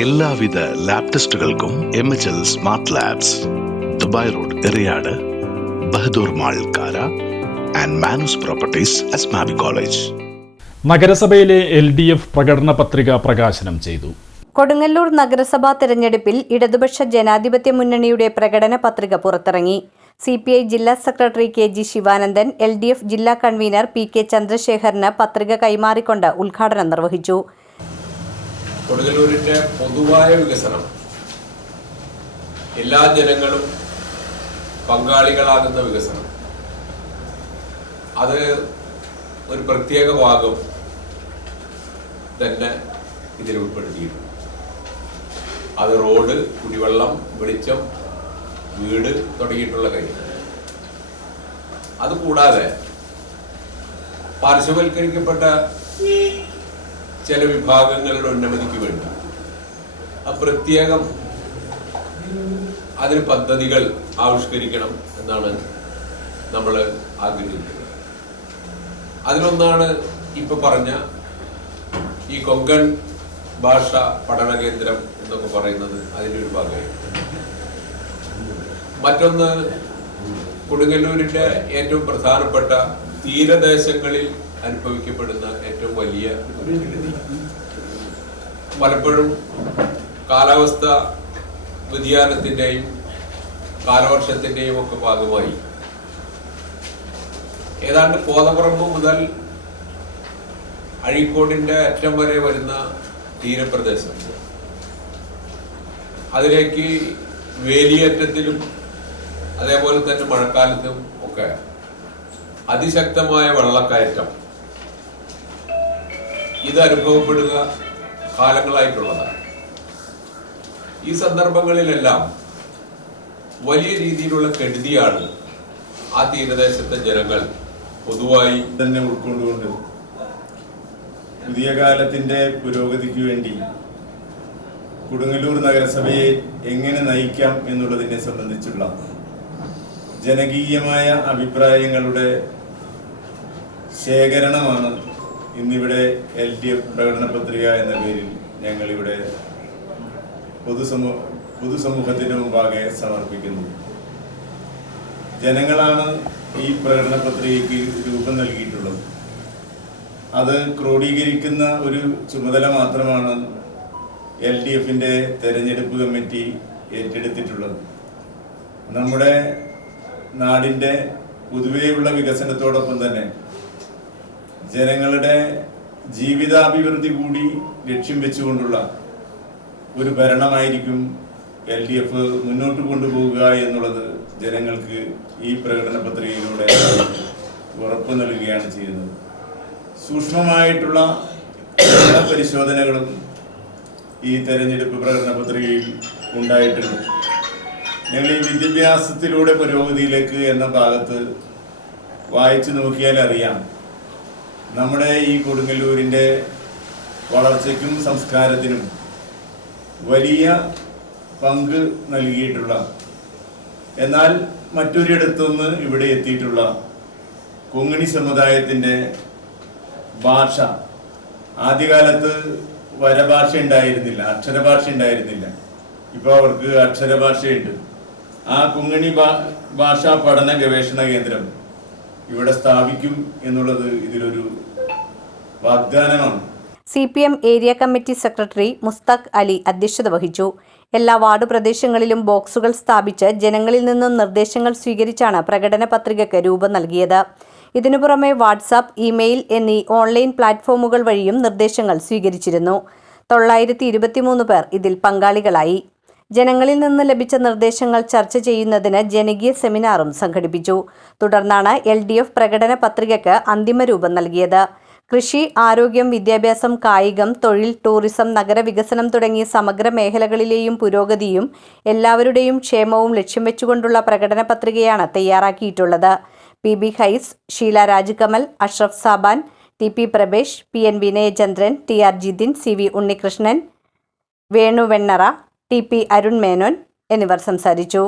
എല്ലാവിധ lab ടെസ്റ്റുകൾക്കും M H L smart labs Dubai road Eriyad Bahadur mall Kara and Manus properties Asmabi college നഗരസഭയിലെ L D F പ്രകടന പത്രിക പ്രകാശനം ചെയ്തു. കൊടുങ്ങല്ലൂർ നഗരസഭാ തെരഞ്ഞെടുപ്പിൽ ഇടതുപക്ഷ ജനാധിപത്യ മുന്നണിയുടെ പ്രകടന പത്രിക പുറത്തിറങ്ങി. സി പി ഐ ജില്ലാ secretary K G Sivanandan L D F ജില്ലാ കൺവീനർ പി കെ ചന്ദ്രശേഖരന് പത്രിക കൈമാറിക്കൊണ്ട് ഉദ്ഘാടനം നിർവഹിച്ചു. കൊടുങ്ങല്ലൂരിന്റെ പൊതുവായ വികസനം എല്ലാ ജനങ്ങളും പങ്കാളികളാകുന്ന വികസനം. അത് ഒരു പ്രത്യേക ഭാഗം തന്നെ ഇതിൽ ഉൾപ്പെടുത്തിയിട്ടുണ്ട്. അത് റോഡ് കുടിവെള്ളം വെളിച്ചം വീട് തുടങ്ങിയിട്ടുള്ള കാര്യം അതുകൂടാതെ പാർശ്വവൽക്കരിക്കപ്പെട്ട ചില വിഭാഗങ്ങളുടെ ഉന്നമതിക്ക് വേണ്ടി. പ്രത്യേകം അതിന് പദ്ധതികൾ ആവിഷ്കരിക്കണം എന്നാണ് നമ്മൾ ആഗ്രഹിക്കുന്നത്. അതിലൊന്നാണ് ഇപ്പൊ പറഞ്ഞ ഈ കൊങ്കൺ ഭാഷ പഠന കേന്ദ്രം എന്നൊക്കെ പറയുന്നത് അതിന്റെ ഒരു ഭാഗമായി. മറ്റൊന്ന് കൊടുങ്ങല്ലൂരിന്റെ ഏറ്റവും പ്രധാനപ്പെട്ട തീരദേശങ്ങളിൽ അനുഭവിക്കപ്പെടുന്ന ഏറ്റവും വലിയ പലപ്പോഴും കാലാവസ്ഥ വ്യതിയാനത്തിന്റെയും കാലവർഷത്തിന്റെയും ഒക്കെ ഭാഗമായി. ഏതാണ്ട് കോതപ്പുറമ്പ് മുതൽ അഴീക്കോടിന്റെ അറ്റം വരെ വരുന്ന തീരപ്രദേശം. അതിലേക്ക് വേലിയേറ്റത്തിലും അതേപോലെ തന്നെ മഴക്കാലത്തും ഒക്കെ അതിശക്തമായ വെള്ളക്കയറ്റം ഇത് അനുഭവപ്പെടുക കാലങ്ങളായിട്ടുള്ളതാണ്. ഈ സന്ദർഭങ്ങളിലെല്ലാം വലിയ രീതിയിലുള്ള കെടുതിയാണ് ആ തീരദേശത്തെ ജനങ്ങൾ പൊതുവായി തന്നെ ഉൾക്കൊണ്ടുകൊണ്ട് പുതിയ കാലത്തിന്റെ പുരോഗതിക്ക് വേണ്ടി കൊടുങ്ങല്ലൂർ നഗരസഭയെ എങ്ങനെ നയിക്കാം എന്നുള്ളതിനെ സംബന്ധിച്ചുള്ള ജനകീയമായ അഭിപ്രായങ്ങളുടെ ശേഖരണമാണ് ഇന്നിവിടെ എൽ ഡി എഫ് പ്രകടന പത്രിക എന്ന പേരിൽ ഞങ്ങളിവിടെ പൊതുസമൂ പൊതുസമൂഹത്തിന് മുമ്പാകെ സമർപ്പിക്കുന്നു. ജനങ്ങളാണ് ഈ പ്രകടന പത്രികയ്ക്ക് രൂപം നൽകിയിട്ടുള്ളത്. അത് ക്രോഡീകരിക്കുന്ന ഒരു ചുമതല മാത്രമാണ് എൽ ഡി എഫിന്റെ തെരഞ്ഞെടുപ്പ് കമ്മിറ്റി ഏറ്റെടുത്തിട്ടുള്ളത്. നമ്മുടെ നാടിന്റെ പൊതുവേയുള്ള വികസനത്തോടൊപ്പം തന്നെ ജനങ്ങളുടെ ജീവിതാഭിവൃദ്ധി കൂടി ലക്ഷ്യം വെച്ചുകൊണ്ടുള്ള ഒരു ഭരണമായിരിക്കും എൽ ഡി എഫ് മുന്നോട്ട് കൊണ്ടുപോവുക എന്നുള്ളത് ജനങ്ങൾക്ക് ഈ പ്രകടന പത്രികയിലൂടെ ഉറപ്പ് നൽകുകയാണ് ചെയ്യുന്നത്. സൂക്ഷ്മമായിട്ടുള്ള എല്ലാ പരിശോധനകളും ഈ തെരഞ്ഞെടുപ്പ് പ്രകടന പത്രികയിൽ ഉണ്ടായിട്ടുണ്ട്. ഞങ്ങൾ ഈ വിദ്യാഭ്യാസത്തിലൂടെ പുരോഗതിയിലേക്ക് എന്ന ഭാഗത്ത് വായിച്ചു നോക്കിയാൽ അറിയാം നമ്മുടെ ഈ കൊടുങ്ങല്ലൂരിന്റെ വളർച്ചയ്ക്കും സംസ്കാരത്തിനും വലിയ പങ്ക് നൽകിയിട്ടുള്ള എന്നാൽ മറ്റൊരിടത്തുനിന്ന് ഇവിടെ എത്തിയിട്ടുള്ള കൊങ്ങിണി സമുദായത്തിന്റെ ഭാഷ. ആദ്യകാലത്ത് വരഭാഷ ഉണ്ടായിരുന്നില്ല അക്ഷരഭാഷ ഉണ്ടായിരുന്നില്ല. ഇപ്പോൾ അവർക്ക് അക്ഷരഭാഷയുണ്ട്. ആ കുങ്ങണി ഭാഷാ പഠന ഗവേഷണ കേന്ദ്രം ഇവിടെ സ്ഥാപിക്കും എന്നുള്ളത് ഇതിലൊരു വാഗ്ദാനമാണ്. C P M area committee secretary Mushtaq Ali അധ്യക്ഷത വഹിച്ചു. എല്ലാ വാർഡ് പ്രദേശങ്ങളിലും ബോക്സുകൾ സ്ഥാപിച്ച് ജനങ്ങളിൽ നിന്നും നിർദ്ദേശങ്ങൾ സ്വീകരിച്ചാണ് പ്രകടന പത്രികയ്ക്ക് രൂപം നൽകിയത്. ഇതിനു പുറമെ വാട്സാപ്പ് ഇമെയിൽ എന്നീ ഓൺലൈൻ പ്ലാറ്റ്ഫോമുകൾ വഴിയും നിർദ്ദേശങ്ങൾ സ്വീകരിച്ചിരുന്നു. തൊള്ളായിരത്തി ഇരുപത്തിമൂന്ന് പേർ ഇതിൽ പങ്കാളികളായി. ജനങ്ങളിൽ നിന്ന് ലഭിച്ച നിർദ്ദേശങ്ങൾ ചർച്ച ചെയ്യുന്നതിന് ജനകീയ സെമിനാറും സംഘടിപ്പിച്ചു. തുടർന്നാണ് എൽ പ്രകടന പത്രികയ്ക്ക് അന്തിമ രൂപം നൽകിയത്. കൃഷി ആരോഗ്യം വിദ്യാഭ്യാസം കായികം തൊഴിൽ ടൂറിസം നഗരവികസനം തുടങ്ങിയ സമഗ്ര മേഖലകളിലെയും പുരോഗതിയും എല്ലാവരുടെയും ക്ഷേമവും ലക്ഷ്യം വെച്ചുകൊണ്ടുള്ള പ്രകടന പത്രികയാണ് തയ്യാറാക്കിയിട്ടുള്ളത്. P. B. Hais Sheela Rajkamal Ashraf Saban T. P. Prabhesh P. N. Vinayachandran T. R. Jithin C. V. Unnikrishnan Venu Vennara T P Arun Menon എന്നിവർ സംസാരിച്ചു